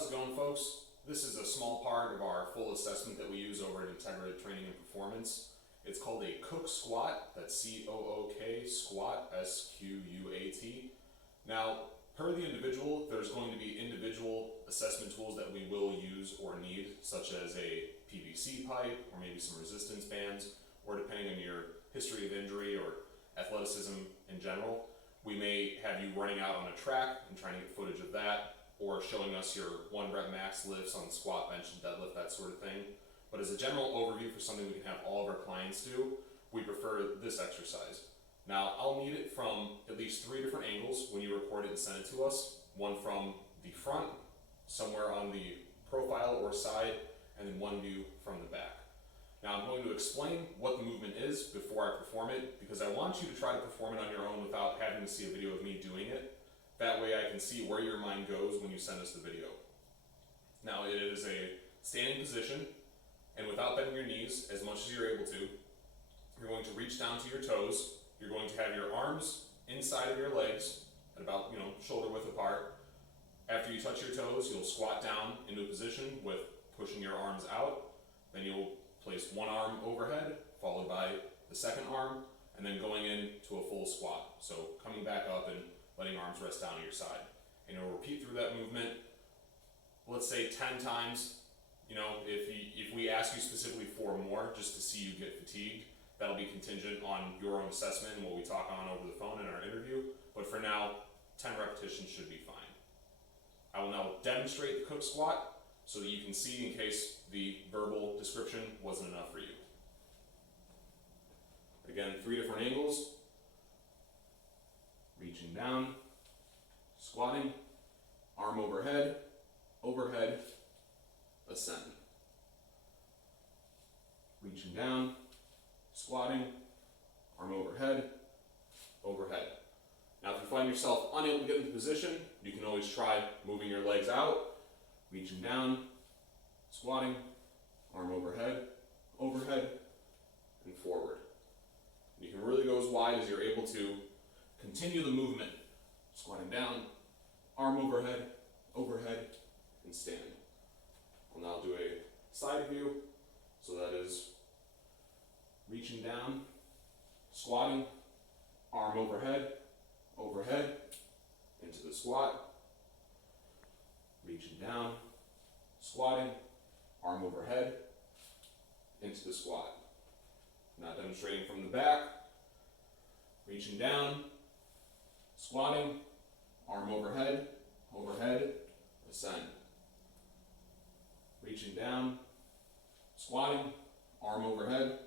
How's it going, folks? This is a small part of our full assessment that we use over at Integrit Training and Performance. It's called a Cook Squat. That's C-O-O-K, squat, S-Q-U-A-T. Now, per the individual, there's going to be individual assessment tools that we will use or need, such as a PVC pipe or maybe some resistance bands, or depending on your history of injury or athleticism in general, we may have you running out on a track and trying to get footage of that, or showing us your 1 rep max lifts on squat, bench, and deadlift, that sort of thing. But as a general overview for something we can have all of our clients do, we prefer this exercise. Now, I'll need it from at least 3 different angles when you record it and send it to us. One from the front, somewhere on the profile or side, and then one view from the back. Now, I'm going to explain what the movement is before I perform it, because I want you to try to perform it on your own without having to see a video of me doing it. That way I can see where your mind goes when you send us the video. Now, it is a standing position, and without bending your knees as much as you're able to, you're going to reach down to your toes. You're going to have your arms inside of your legs at about, shoulder width apart. After you touch your toes, you'll squat down into a position with pushing your arms out. Then you'll place one arm overhead, followed by the second arm, and then going into a full squat. So coming back up and letting arms rest down at your side. And you'll repeat through that movement, let's say 10 times. If we ask you specifically for more, just to see you get fatigued, that'll be contingent on your own assessment and what we talk on over the phone in our interview. But for now, 10 repetitions should be fine. I will now demonstrate the Cook Squat so that you can see in case the verbal description wasn't enough for you. Again, 3 different angles. Reaching down, squatting, arm overhead, overhead, ascend. Reaching down, squatting, arm overhead, overhead. Now, if you find yourself unable to get into position, you can always try moving your legs out, reaching down, squatting, arm overhead, overhead, and forward. You can really go as wide as you're able to. Continue the movement, squatting down, arm overhead, overhead, and stand. I'll now do a side view. So that is reaching down, squatting, arm overhead, overhead, into the squat. Reaching down, squatting, arm overhead, into the squat. Now demonstrating from the back, reaching down, squatting, arm overhead, overhead, ascend. Reaching down, squatting, arm overhead,